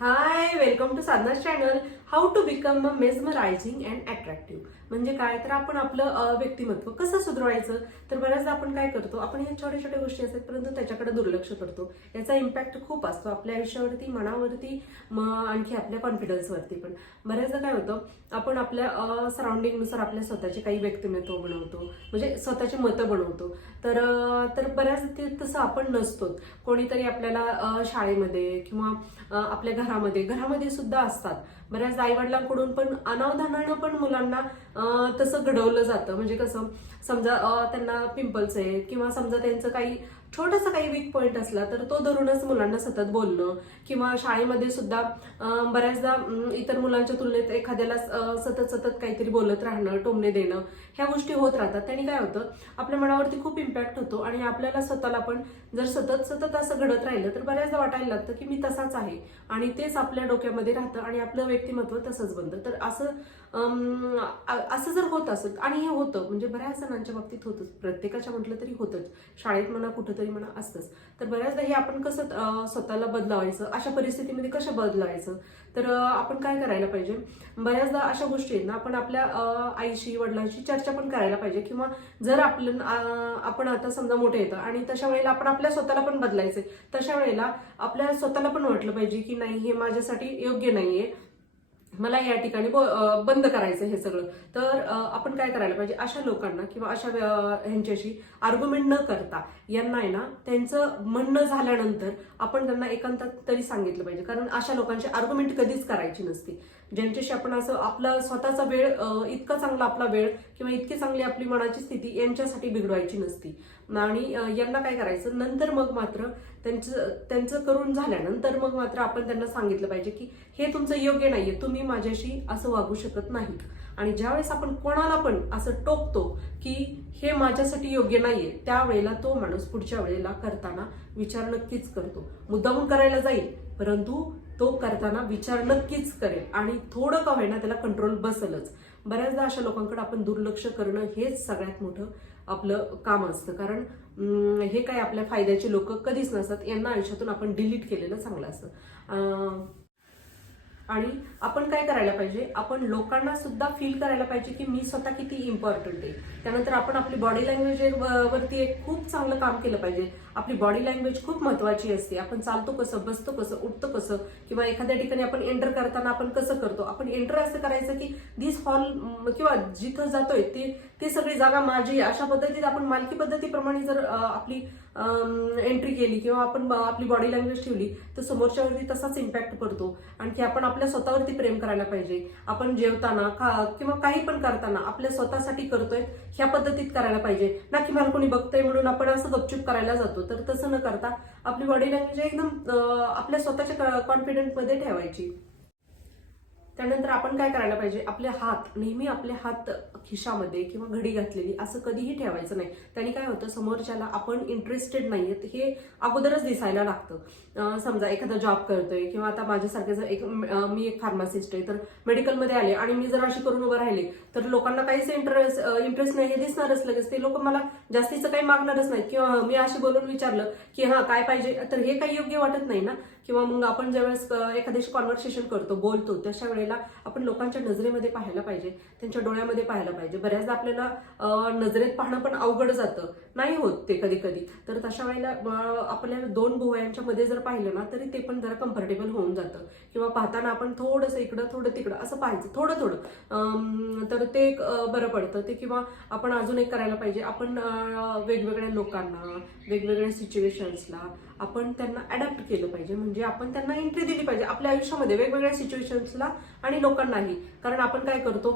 High, welcome to Sadhana's channel. How to become a mesmerising and attractive. म्हणजे काय तर आपण आपलं व्यक्तिमत्व कसं सुधारायचं. तर बऱ्याचदा आपण काय करतो, आपण ह्या छोट्या छोट्या गोष्टी असतात परंतु त्याच्याकडे दुर्लक्ष करतो. याचा इम्पॅक्ट खूप असतो आपल्या आयुष्यावरती, मनावरती, आणखी आपल्या कॉन्फिडन्सवरती पण. बऱ्याचदा काय होतं, आपण आपल्या सराउंडिंगनुसार आपल्या स्वतःचे काही व्यक्तिमत्व बनवतो, म्हणजे स्वतःची मतं बनवतो. तर बऱ्याच तसं आपण नसतो. कोणीतरी आपल्याला शाळेमध्ये किंवा घरामध्ये सुद्धा असतात. बऱ्याच आईवडिलांकडून पण अनावधानानं पण मुलांना तसं घडवलं जातं. म्हणजे कसं, समजा त्यांना पिंपल्स आहे किंवा समजा त्यांचं काही छोटासा काही वीक पॉईंट असला तर तो धरूनच मुलांना सतत बोलणं, किंवा शाळेमध्ये सुद्धा बऱ्याचदा इतर मुलांच्या तुलनेत एखाद्याला सतत सतत काहीतरी बोलत राहणं, टोमणे देणं, ह्या गोष्टी होत राहतात. त्याने काय होतं, आपल्या मनावरती खूप इम्पॅक्ट होतो आणि आपल्याला स्वतःला पण जर सतत सतत असं घडत राहिलं तर बऱ्याचदा वाटायला लागतं की मी तसाच आहे, आणि तेच आपल्या डोक्यामध्ये राहतं आणि आपलं व्यक्तिमत्व तसंच बनतं. तर असं जर होत असेल, आणि हे होतं म्हणजे बऱ्याच जणांच्या बाबतीत होतंच, प्रत्येकाच्या म्हटलं तरी होतंच, शाळेत म्हणा कुठंतरी म्हणा असतंच. तर बऱ्याचदा हे आपण कसं स्वतःला बदलावायचं, अशा परिस्थितीमध्ये कसं बदलावायचं. तर आपण काय करायला पाहिजे, बऱ्याचदा अशा गोष्टी आहेत ना, आपण आपल्या आईशी वडिलांशी चर्चा पण करायला पाहिजे. किंवा जर आपण आता समजा मोठे येतं आणि तशा वेळेला आपण आपल्या स्वतःला पण बदलायचंय, तशा वेळेला आपल्या स्वतःला पण वाटलं पाहिजे की नाही, हे माझ्यासाठी योग्य नाहीये, मला या ठिकाणी बंद करायचं हे सगळं. तर आपण काय करायला पाहिजे, अशा लोकांना किंवा अशा ह्यांच्याशी आर्ग्युमेंट न करता, यांना आहे ना त्यांचं म्हणणं झाल्यानंतर आपण त्यांना एकांतात तरी सांगितलं पाहिजे. कारण अशा लोकांची आर्ग्युमेंट कधीच करायची नसते, ज्यांच्याशी आपण असं आपला स्वतःचा वेळ, इतका चांगला आपला वेळ किंवा इतकी चांगली आपली मनाची स्थिती यांच्यासाठी बिघडवायची नसती. आणि यांना काय करायचं, नंतर मग मात्र त्यांचं करून झाल्यानंतर मग मात्र आपण त्यांना सांगितलं पाहिजे की हे तुमचं योग्य नाहीये, तुम्ही माझ्याशी असं वागू शकत नाहीत. आणि ज्यावेळेस आपण कोणाला पण असं टोकतो की हे माझ्यासाठी योग्य नाहीये, त्यावेळेला तो माणूस पुढच्या वेळेला करताना विचार नक्कीच करतो. मुद्दामून करायला जाईल, परंतु तो करताना विचार नक्कीच करेल आणि थोडं का होईना त्याला कंट्रोल बसलच. बऱ्याचदा अशा लोकांकडे आपण दुर्लक्ष करणं हेच सगळ्यात मोठं आपलं काम असतं. कारण हे काय आपल्या फायद्याचे लोक कधीच नसतात, यांना आयुष्यातून आपण डिलीट केलेलं चांगलं असतं. आणि आपण काय करायला पाहिजे, आपण लोकांना सुद्धा फील करायला पाहिजे की मी स्वतः किती इम्पॉर्टंट आहे. त्यानंतर आपण आपली बॉडी लँग्वेज वरती एक खूप चांगलं काम केलं पाहिजे. आपली बॉडी लँग्वेज खूप महत्वाची असते. आपण चालतो कसं, बसतो कसं, उठतो कसं, किंवा एखाद्या ठिकाणी आपण एंटर करताना आपण कसं करतो. आपण एंटर असं करायचं की दिस हॉल किंवा जिथं जातोय ते सगळी जागा माझी, अशा पद्धतीत आपण मालकी पद्धतीप्रमाणे जर आपली एंट्री केली किंवा आपण आपली बॉडी लँग्वेज ठेवली तर समोरच्यावरती तसाच इम्पॅक्ट पडतो. आणखी आपण आपल्या स्वतःवरती प्रेम करायला पाहिजे. आपण जेवताना किंवा काही पण करताना आपल्या स्वतःसाठी करतोय ह्या पद्धतीत करायला पाहिजे ना, की मला कोणी बघतंय म्हणून आपण असं गपचूप करायला जातो. तर तसं न करता आपली बॉडी लँग्वेज एकदम आपल्या स्वतःच्या कॉन्फिडन्स मध्ये ठेवायची. त्यानंतर आपण काय करायला पाहिजे, आपले हात नेहमी आपले हात खिशामध्ये किंवा घडी घातलेली असं कधीही ठेवायचं नाही. त्याने काय होतं, समोरच्याला आपण इंटरेस्टेड नाहीयेत हे अगोदरच दिसायला लागतं. समजा एखादा जॉब करतोय किंवा आता माझ्यासारखे जर मी एक फार्मासिस्ट आहे, तर मेडिकलमध्ये आले आणि मी जर अशी करून उभं राहिले तर लोकांना काहीच इंटरेस्ट नाही हे दिसणारच लगेच. ते लोक मला जास्तीचं काही मागणारच नाही. किंवा मी अशी बोलून विचारलं की हा काय पाहिजे, तर हे काही योग्य वाटत नाही ना. किंवा मग आपण ज्यावेळेस एखाद्याशी कॉन्व्हर्सेशन करतो, बोलतो, तशा वेळेला आपण लोकांच्या नजरेमध्ये पाहायला पाहिजे, त्यांच्या डोळ्यामध्ये पाहायला पाहिजे. बऱ्याचदा आपल्याला नजरेत पाहणं पण अवघड जातं, नाही होत ते कधी कधी. तर तशा वेळेला आपल्या दोन भुवयांच्या मध्ये जर पाहिलं ना तरी ते पण जरा कम्फर्टेबल होऊन जातं. किंवा पाहताना आपण थोडंसं इकडं थोडं तिकडं असं पाहायचं, थोडं थोडं, तर ते एक बरं पडतं ते. किंवा आपण अजून एक करायला पाहिजे, आपण वेगवेगळ्या लोकांना, वेगवेगळ्या सिच्युएशन्सला आपण त्यांना अडॅप्ट केलं पाहिजे. म्हणजे आपण त्यांना एंट्री दिली पाहिजे आपल्या आयुष्यामध्ये वेगवेगळ्या सिच्युएशन्सला आणि लोकांनाही. कारण आपण काय करतो,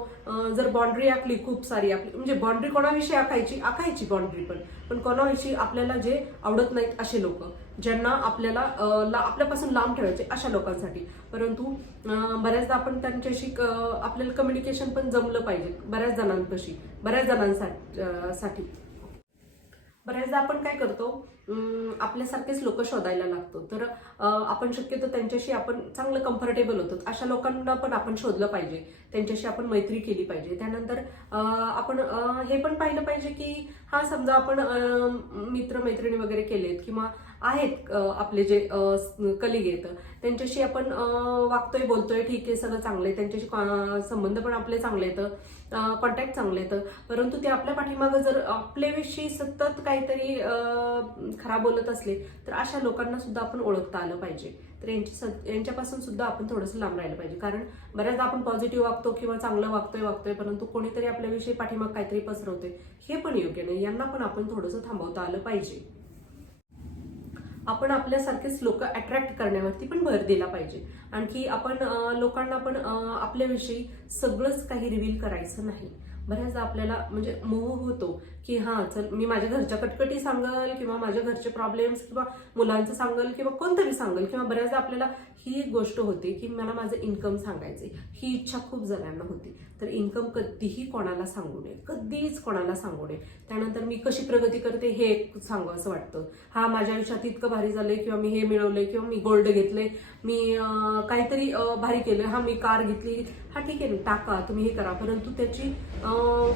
जर बाउंड्री आखली खूप सारी, आपली म्हणजे बाउंड्री कोणाविषयी आखायची बाउंड्री, पण कोणाविषयी आपल्याला जे आवडत नाहीत असे लोक, ज्यांना आपल्याला आपल्यापासून लांब ठेवायचे, अशा लोकांसाठी. परंतु बऱ्याचदा आपण त्यांच्याशी आपल्याला कम्युनिकेशन पण जमलं पाहिजे बऱ्याच जणांसाठी. बऱ्याचदा आपण काय करतो, आपल्यासारखेच लोक शोधायला लागतो. तर आपण शक्यतो त्यांच्याशी आपण चांगलं कम्फर्टेबल होतो अशा लोकांना पण आपण शोधलं पाहिजे, त्यांच्याशी आपण मैत्री केली पाहिजे. त्यानंतर आपण हे पण पाहिलं पाहिजे की हा समजा आपण मित्र मैत्रिणी वगैरे केलेत किंवा आहेत आपले जे कलिग आहेत त्यांच्याशी आपण वागतोय बोलतोय, ठीक आहे, सगळं चांगलं आहे, त्यांच्याशी संबंध पण आपले चांगले आहेत, कॉन्टॅक्ट चांगले आहेत, परंतु ते आपल्या पाठीमागं जर आपल्याविषयी सतत काहीतरी खराब बोलत असले तर अशा लोकांना सुद्धा आपण ओळखता आलं पाहिजे. तर यांच्यापासून सुद्धा आपण थोडंसं लांब राहिलं पाहिजे. कारण बऱ्याचदा आपण पॉझिटिव्ह वागतो किंवा चांगलं वागतोय परंतु कोणीतरी आपल्याविषयी पाठीमाग काहीतरी पसरवते, हे पण योग्य नाही. यांना पण आपण थोडंसं थांबवता आलं पाहिजे. आपण आपल्यासारखेच लोक अट्रॅक्ट करण्यावरती पण भर दिला पाहिजे. आणखी आपण लोकांना पण आपल्याविषयी सगळंच काही रिव्हील करायचं नाही. बऱ्याचदा आपल्याला म्हणजे मोह होतो की चल मी माझ्या घरच्या कटकटी सांगल किंवा माझ्या घरचे प्रॉब्लेम्स किंवा मुलांचं सांगल किंवा कोणतरी सांगल, किंवा बऱ्याचदा आपल्याला ही एक गोष्ट होते की मला माझं इन्कम सांगायचे, ही इच्छा खूप जणांना होती. तर इन्कम कधीही कोणाला सांगू नये, कधीच कोणाला सांगू नये. त्यानंतर मी कशी प्रगती करते हे सांगावं असं वाटतं. माझ्या आयुष्यात इतकं भारी झालंय किंवा मी हे मिळवलंय किंवा मी गोल्ड घेतलंय, मी काहीतरी भारी केलं, मी कार घेतली, ठीक आहे टाका तुम्ही हे करा, परंतु त्याची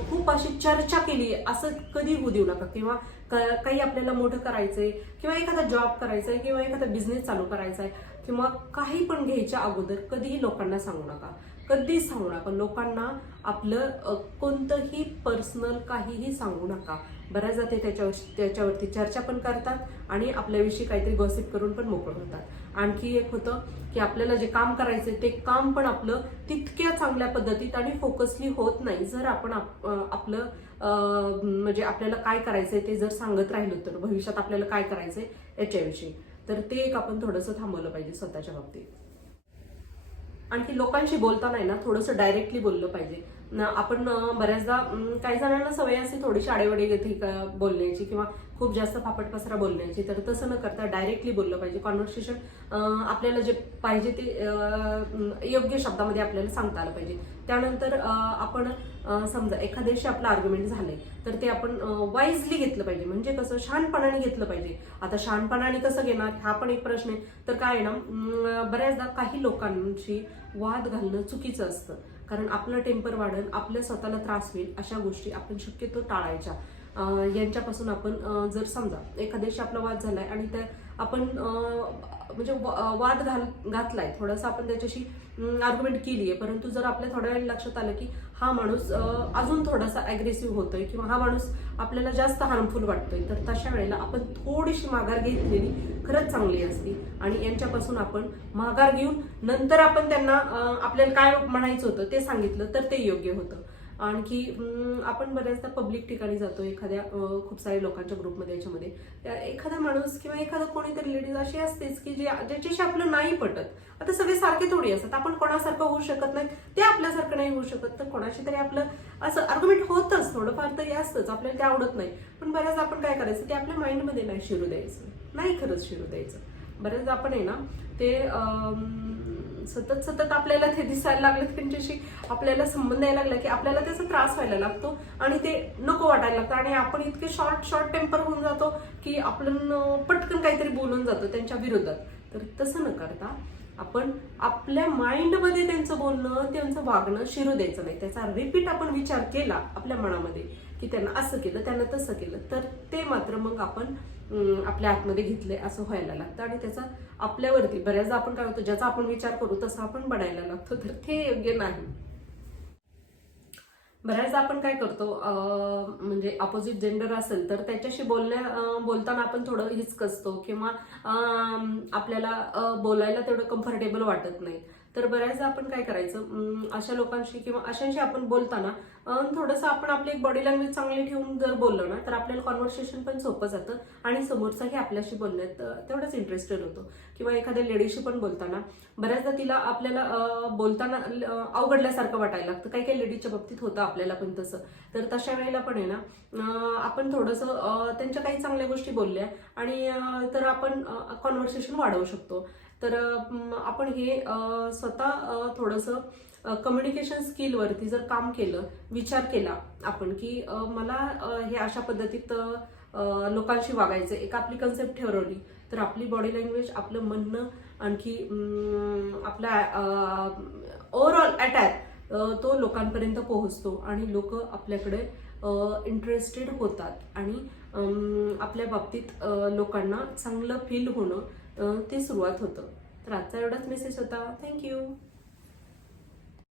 खूप अशी चर्चा केली असं कधी होऊ देऊ नका. किंवा काही आपल्याला मोठं करायचंय किंवा एखादा जॉब करायचा आहे किंवा एखादा बिझनेस चालू करायचा आहे किंवा काही पण घ्यायच्या अगोदर कधीही लोकांना सांगू नका, कधीच सांगू नका. लोकांना आपलं कोणतंही पर्सनल काहीही सांगू नका. बऱ्याचदा ते त्याच्यावरती चर्चा पण करतात आणि आपल्याविषयी काहीतरी गॉसिप करून पण मोकळं होतात. आणखी एक होतं की आपल्याला जे काम करायचंय ते काम पण आपलं तितक्या चांगल्या पद्धतीत आणि फोकसली होत नाही जर आपण आपलं म्हणजे आपल्याला काय करायचंय ते जर सांगत राहिलो तर भविष्यात आपल्याला काय करायचंय याच्याविषयी. तर ते एक आपण थोडंसं थांबवलं पाहिजे स्वतःच्या बाबतीत. आणखी लोकांशी बोलताना ना थोडंसं डायरेक्टली बोललं पाहिजे. आपण बऱ्याचदा काही जणांना सवय असते थोडीशी आडेवडे बोलण्याची किंवा खूप जास्त फापट पसरा बोलण्याची, तर तसं न करता डायरेक्टली बोललं पाहिजे. कॉन्व्हर्सेशन आपल्याला जे पाहिजे ते योग्य शब्दामध्ये आपल्याला सांगता आलं पाहिजे. त्यानंतर आपण समजा एखाद्याशी आपलं आर्ग्युमेंट झालंय तर ते आपण वाईजली घेतलं पाहिजे. म्हणजे कसं शहाणपणाने घेतलं पाहिजे. आता शहाणपणाने कसं घेणार हा पण एक प्रश्न आहे. तर काय आहे ना, बऱ्याचदा काही लोकांशी वाद घालणं चुकीचं असतं. कारण आपलं टेम्पर वाढेल, आपल्या स्वतःला त्रास होईल, अशा गोष्टी आपण शक्यतो टाळायच्या. यांच्यापासून आपण जर समजा एखाद्याशी आपला वाद झालाय आणि त्या आपण म्हणजे वाद घातलाय थोडासा, आपण त्याच्याशी आर्ग्युमेंट केली आहे, परंतु जर आपल्या थोड्या वेळ लक्षात आलं की हा माणूस अजून थोडासा अग्रेसिव्ह होतोय किंवा हा माणूस आपल्याला जास्त हार्मफुल वाटतोय, तर तशा वेळेला आपण थोडीशी माघार घेतलेली खरंच चांगली असते. आणि यांच्यापासून आपण माघार घेऊन नंतर आपण त्यांना आपल्याला काय म्हणायचं होतं ते सांगितलं तर ते योग्य होतं. आणखी आपण बऱ्याचदा पब्लिक ठिकाणी जातो, एखाद्या खूप साऱ्या लोकांच्या ग्रुपमध्ये, याच्यामध्ये एखादा माणूस किंवा एखादा कोणीतरी लेडीज अशी असतेच की ज्याच्याशी आपलं नाही पटत. आता सगळे सारखे थोडी असतात, आपण कोणासारखं होऊ शकत नाही, ते आपल्यासारखं नाही होऊ शकत, तर कोणाशी तरी आपलं असं आर्ग्युमेंट होतच, थोडंफार तरी असतंच, आपल्याला ते आवडत नाही. पण बऱ्याचदा आपण काय करायचं, ते आपल्या माइंडमध्ये नाही शिरू द्यायचं, नाही खरंच शिरू द्यायचं. बऱ्याचदा आपण आहे ना ते सतत आपल्याला ते दिसायला लागलं, त्यांच्याशी आपल्याला संबंध यायला लागला की आपल्याला त्याचा त्रास व्हायला लागतो आणि ते नको वाटायला लागतं आणि आपण इतके शॉर्ट टेम्पर होऊन जातो की आपण पटकन काहीतरी बोलून जातो त्यांच्या विरोधात. तर तसं न करता आपण आपल्या माइंडमध्ये त्यांचं बोलणं, त्यांचं वागणं शिरू द्यायचं नाही. त्याचा रिपीट आपण विचार केला आपल्या मनामध्ये की त्यांना असं केलं, त्यांना तसं केलं, तर ते मात्र मग आपण आपल्या आतमध्ये घेतले असं व्हायला लागतं आणि त्याचा आपल्यावरती बऱ्याचदा आपण काय होतं, ज्याचा आपण विचार करू तसं आपण बनायला लागतो, तर ते योग्य नाही. बऱ्याचदा आपण काय करतो, म्हणजे अपोजिट जेंडर असेल तर त्याच्याशी बोलताना आपण थोडं हिचकचतो किंवा आपल्याला बोलायला तेवढं कम्फर्टेबल वाटत नाही. तर बऱ्याचदा आपण काय करायचं, अशा लोकांशी किंवा अशांशी आपण बोलताना थोडंसं आपण आपली एक बॉडी लँग्वेज चांगली ठेवून जर बोललो ना, तर आपल्याला कॉन्व्हर्सेशन पण सोपं जातं आणि समोरचाही आपल्याशी बोलण्यात तेवढंच इंटरेस्टेड होतो. किंवा एखाद्या लेडीशी पण बोलताना बऱ्याचदा तिला आपल्याला बोलताना अवघडल्यासारखं वाटायला लागतं. काही काही लेडीजच्या बाबतीत होतं, आपल्याला पण तसं. तर तशा वेळेला पण आहे ना, आपण थोडंसं त्यांच्या काही चांगल्या गोष्टी बोलल्या आणि तर आपण कॉन्व्हर्सेशन वाढवू शकतो. तर आपण हे स्वतः थोडंसं कम्युनिकेशन स्किलवरती जर काम केलं, विचार केला आपण की मला हे अशा पद्धतीत लोकांशी वागायचं, एक आपली कन्सेप्ट ठरवली, तर आपली बॉडी लँग्वेज, आपलं म्हणणं, आणखी आपला ओव्हरऑल अटॅक तो लोकांपर्यंत पोहोचतो आणि लोक आपल्याकडे इंटरेस्टेड होतात आणि आपल्या बाबतीत लोकांना चांगलं फील होणं ते सुरुवात होतं. तर आजचा एवढाच मेसेज होता. थँक्यू.